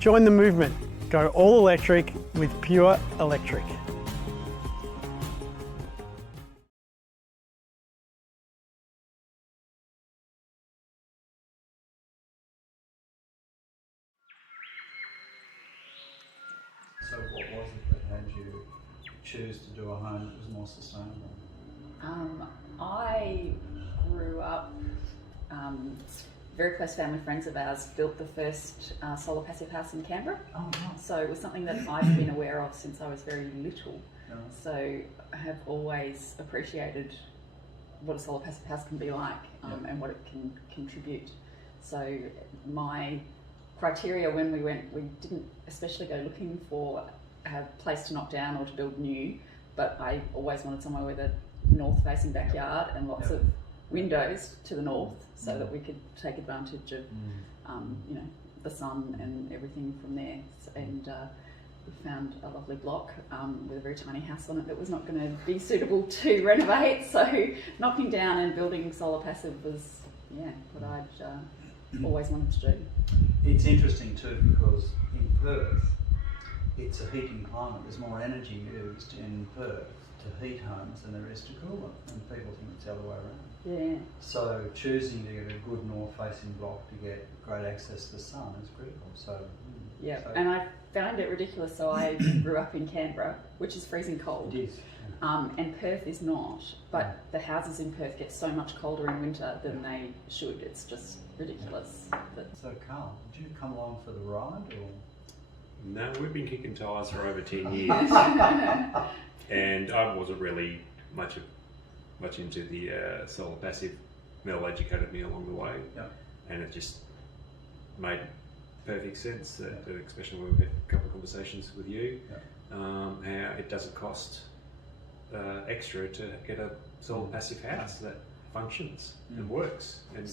Join the movement. Go all electric with Pure Electric. So what was it that had you choose to do a home that was more sustainable? I grew up, very close family friends of ours built the first solar passive house in Canberra. Oh, nice. So it was something that I've been aware of since I was very little. Nice. So I have always appreciated what a solar passive house can be like and what it can contribute. So my criteria when we went, we didn't especially go looking for a place to knock down or to build new, but I always wanted somewhere with a north facing backyard and lots of windows to the north so that we could take advantage of you know, the sun and everything from there. And we found a lovely block with a very tiny house on it that was not going to be suitable to renovate, so knocking down and building solar passive was what I'd always wanted to do. It's interesting too because in Perth it's a heating climate. There's more energy used in Perth to heat homes than there is to cool them, and people think it's the other way around. Yeah. So choosing to get a good north-facing block to get great access to the sun is critical. So yeah, so and I found it ridiculous. So I grew up in Canberra, which is freezing cold. it is. And Perth is not, but the houses in Perth get so much colder in winter than they should. It's just ridiculous. But So Carl, did you come along for the ride or? No, we've been kicking tyres for over 10 years. And I wasn't really much into the solar passive. Mel educated me along the way, and it just made perfect sense, that, especially when we've had a couple of conversations with you, how it doesn't cost extra to get a solar passive house that functions and works. And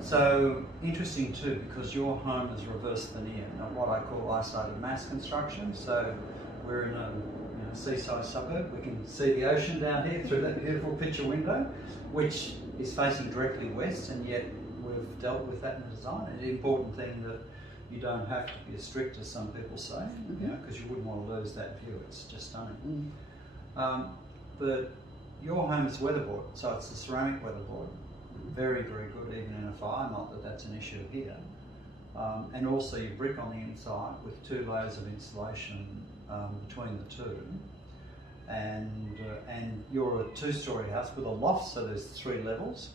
So interesting too, because your home is reverse veneer, what I call isolated mass construction. So we're in a seaside suburb. We can see the ocean down here through that beautiful picture window, which is facing directly west, and yet we've dealt with that in the design. It's an important thing that you don't have to be as strict as some people say, because you wouldn't want to lose that view. It's just stunning. But your home is weatherboard, so it's a ceramic weatherboard. Very, very good even in a fire, not that that's an issue here. And also you brick on the inside with 2 layers of insulation between the two. And you're a 2-storey house with a loft, so there's 3 levels.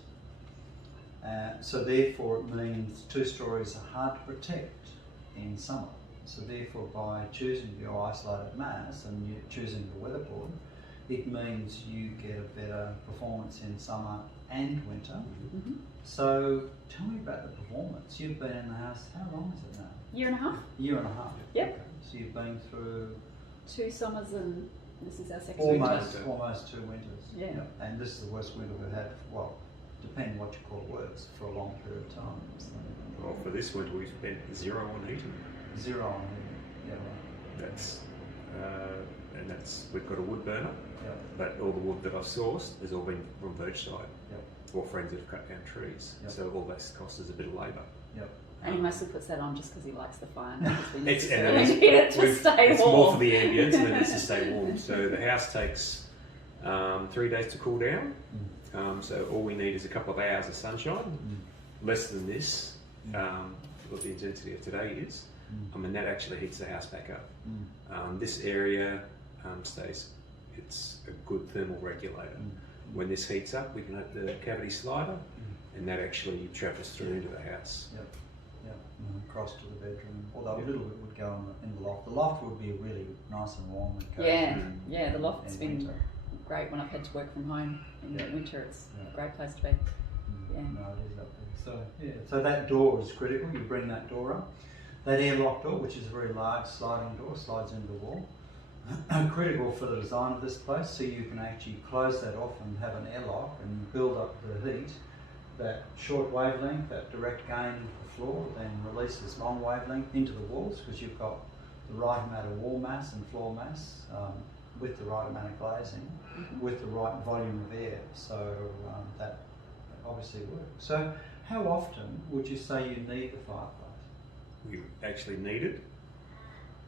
So therefore it means 2 stories are hard to protect in summer. So therefore by choosing your isolated mass and you're choosing the weatherboard, it means you get a better performance in summer and winter. So tell me about the performance. You've been in the house, how long is it now? Year and a half. Year and a half. Yep. Okay. So you've been through 2 summers and this is our second winter. Almost 2 winters. Yeah. And this is the worst winter we've had, well, depending what you call worse, for a long period of time. So, well, for this winter we've spent 0 on heating. 0 on heating, right. That's we've got a wood burner, but all the wood that I've sourced has all been from Birchside or friends that have cut down trees. So all that's cost is a bit of labour. And he mostly puts that on just because he likes the fire, not because we It's necessarily need it to stay it's warm. more for the ambience than it's to stay warm. So the house takes 3 days to cool down. So all we need is a couple of hours of sunshine, less than this, what the intensity of today is. And that actually heats the house back up. This area it's a good thermal regulator. When this heats up, we can open the cavity slider, and that actually travels through into the house. Across to the bedroom, although a little bit would go in the loft. The loft would be really nice and warm and cozy. Yeah, the loft's in been winter. great when I've had to work from home in the winter. It's a great place to be. No, it is up there. So that door is critical. You bring that door up. That airlock door, which is a very large sliding door, slides into the wall. Critical for the design of this place, so you can actually close that off and have an airlock and build up the heat. That short wavelength, that direct gain into the floor, then releases long wavelength into the walls, because you've got the right amount of wall mass and floor mass with the right amount of glazing, with the right volume of air. So that obviously works. So how often would you say you need the fireplace? we actually needed,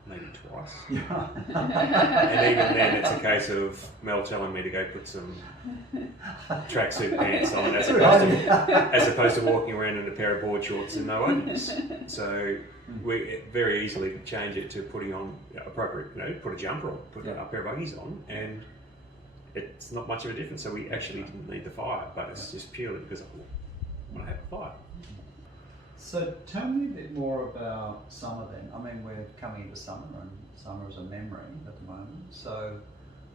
maybe twice. Yeah. And even then, it's a case of Mel telling me to go put some tracksuit pants on, as opposed to walking around in a pair of board shorts and no undies. So we very easily could change it to putting on appropriate, put a jumper on, put a pair of Uggies on, and it's not much of a difference. So we actually didn't need the fire, but it's just purely because I want to have a fire. So tell me a bit more about summer then. I mean, we're coming into summer, and summer is a memory at the moment. So,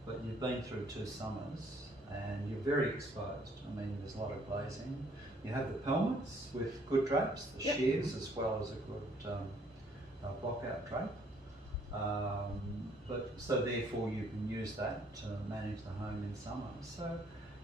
but you've been through 2 summers, and you're very exposed. I mean, there's a lot of glazing. You have the pelmets with good drapes, the shears, as well as a good block-out drape. But so therefore you can use that to manage the home in summer. So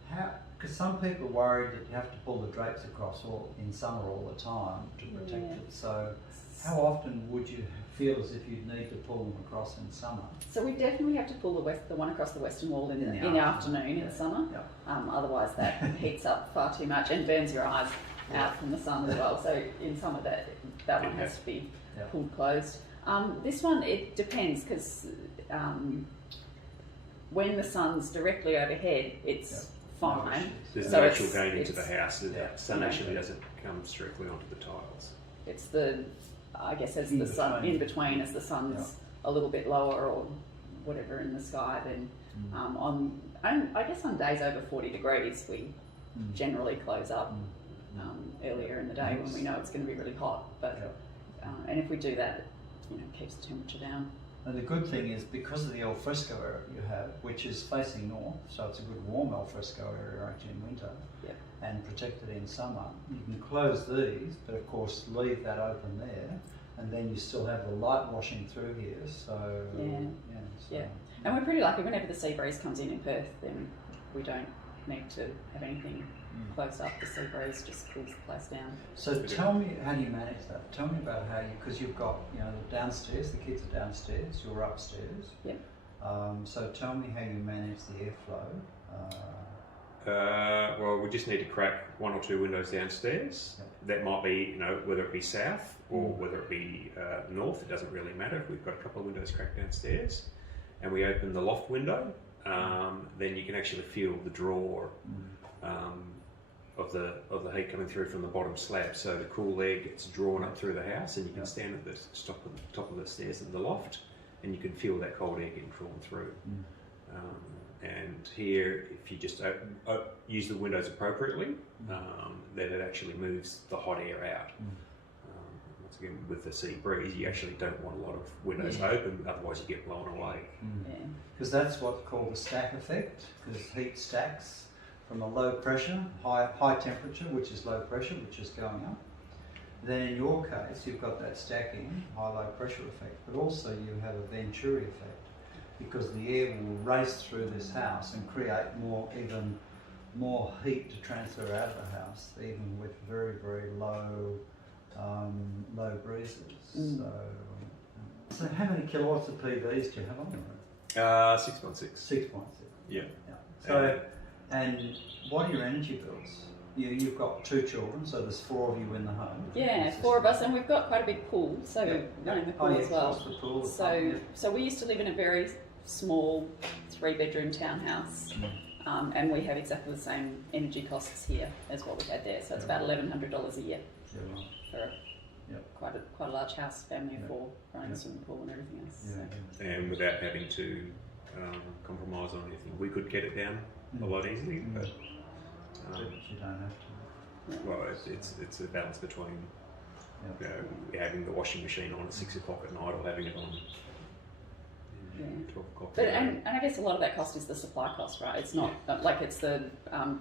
how? Because some people are worried that you have to pull the drapes across in summer all the time to protect it. So how often would you feel as if you'd need to pull them across in summer? So we definitely have to pull the one across the western wall in the afternoon in summer. Otherwise that heats up far too much and burns your eyes out from the sun as well. So in summer that one has to be pulled closed. This one, it depends, because when the sun's directly overhead, it's fine. There's no actual gain into the house. The sun actually doesn't come directly onto the tiles. It's I guess as the sun, in between, as the sun's a little bit lower or whatever in the sky, then I guess on days over 40 degrees, we generally close up earlier in the day when we know it's going to be really hot. But and if we do that, it keeps the temperature down. And the good thing is, because of the al fresco area you have, which is facing north, so it's a good warm al fresco area actually in winter, and protected in summer, you can close these, but of course leave that open there, and then you still have the light washing through here. So and we're pretty lucky. Whenever the sea breeze comes in Perth, then we don't need to have anything closed up. The sea breeze just cools the place down. So tell me, how do you manage that? Tell me about how because you've got, downstairs, the kids are downstairs, you're upstairs. Yep. So tell me how you manage the airflow. Well, we just need to crack 1 or 2 windows downstairs. That might be, whether it be south or whether it be north, it doesn't really matter. We've got a couple of windows cracked downstairs, and we open the loft window, then you can actually feel the draw of the heat coming through from the bottom slab. So the cool air gets drawn up through the house, and you can stand at the top of the stairs in the loft, and you can feel that cold air getting drawn through. And here, if you just use the windows appropriately, then it actually moves the hot air out. Once again, with the sea breeze, you actually don't want a lot of windows open, otherwise you get blown away. Because that's what's called the stack effect, because heat stacks from a low pressure, high temperature, which is low pressure, which is going up. Then in your case, you've got that stacking, high-low pressure effect, but also you have a Venturi effect, because the air will race through this house and create even more heat to transfer out of the house, even with very, very low breezes. So how many kilowatts of PVs do you have on the roof? 6.6. 6.6. Yeah. So, and what are your energy bills? You've got 2 children, so there's 4 of you in the home. Yeah, 4 of us, and we've got quite a big pool, so we own the pool as well. The pool, so we used to live in a very small 3-bedroom townhouse, and we have exactly the same energy costs here as what we had there. So it's about $1,100 a year for quite a large house, family of 4, running a swimming pool and everything else. So. And without having to compromise on anything, we could get it down a lot easily, but you don't have to. well, it's a balance between having the washing machine on at 6 o'clock at night or having it on 12 o'clock. But and I guess a lot of that cost is the supply cost, right? It's not like it's the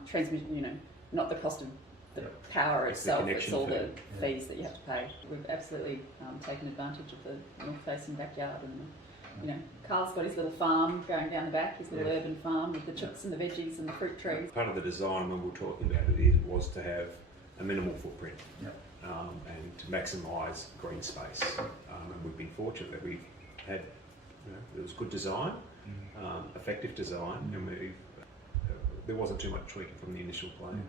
transmission, not the cost of the power itself. It's all the fees that you have to pay. We've absolutely taken advantage of the north-facing backyard, and Carl's got his little farm going down the back, his little urban farm with the chooks and the veggies and the fruit trees. Part of the design when we were talking about it was to have a minimal footprint and to maximise green space. And we've been fortunate that we've had, it was good design, effective design, and there wasn't too much tweaking from the initial plan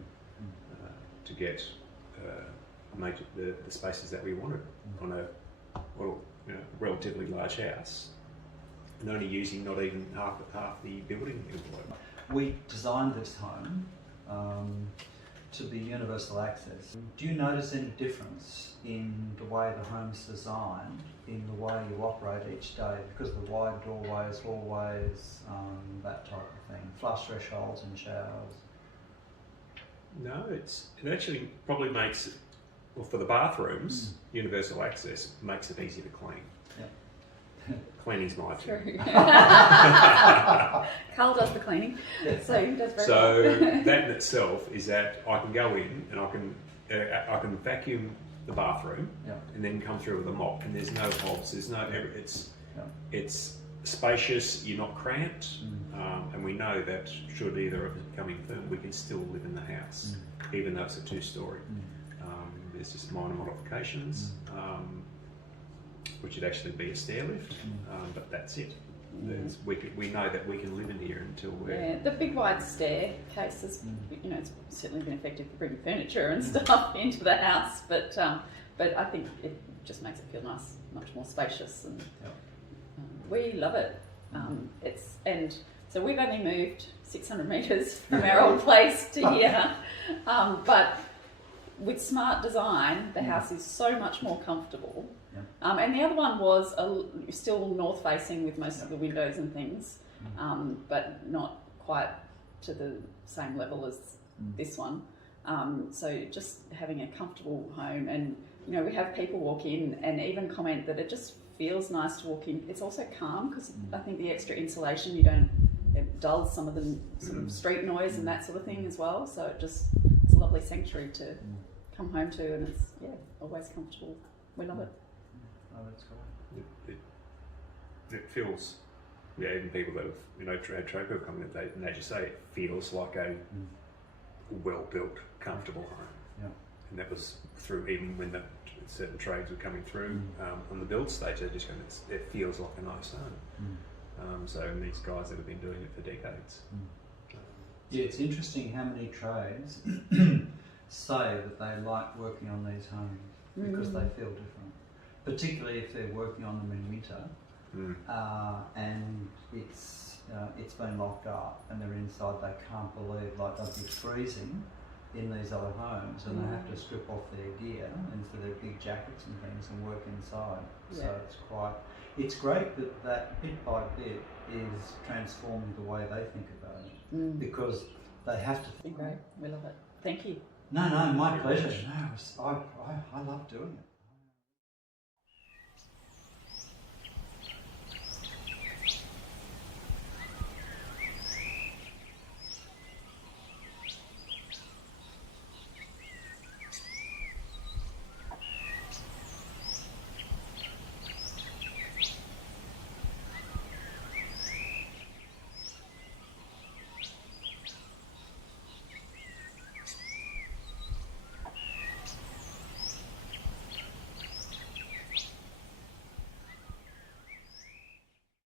to get make the spaces that we wanted on a well, relatively large house, and only using not even half the building envelope. We designed this home to be universal access. Do you notice any difference in the way the home's designed, in the way you operate each day, because of the wide doorways, hallways, that type of thing, flush thresholds and showers? No, it actually probably makes it, well, for the bathrooms, universal access makes it easy to clean. Yeah. Cleaning's my True. thing. Carl does the cleaning, so he does very So well. that in itself is that I can go in and I can vacuum the bathroom, Yeah. and then come through with a mop, and there's no hobs, there's no, Yeah. it's spacious, you're not cramped, and we know that should either of us becoming firm, we can still live in the house, even though it's a 2-storey. There's just minor modifications, which would actually be a stair lift, but that's it. We know that we can live in here until we're... Yeah, the big wide staircase is, it's certainly been effective for bringing furniture and stuff into the house, but I think it just makes it feel nice, much more spacious, and we love it. So we've only moved 600 metres from our old place to here, but with smart design, the house is so much more comfortable. And the other one was still north facing with most of the windows and things, but not quite to the same level as this one. So just having a comfortable home, and we have people walk in and even comment that it just feels nice to walk in. It's also calm, because I think the extra insulation, it dulls some of the sort of street noise and that sort of thing as well. So it's a lovely sanctuary to come home to, and it's always comfortable. We love it. Oh, that's great. It feels, even people that have had Troco come in, and they just say it feels like a well-built, comfortable home. Yeah. And that was through, even when certain trades were coming through on the build stage, they just go, it feels like a nice home. So these guys that have been doing it for decades. Yeah, it's interesting how many trades say that they like working on these homes because they feel different, particularly if they're working on them in winter and it's been locked up and they're inside. They can't believe, like, they'll be freezing in these other homes, and they have to strip off their gear into their big jackets and things and work inside. So it's great that bit by bit is transforming the way they think about it, because they have to think. Great, we love it. Thank you. No, my pleasure. No, I love doing it.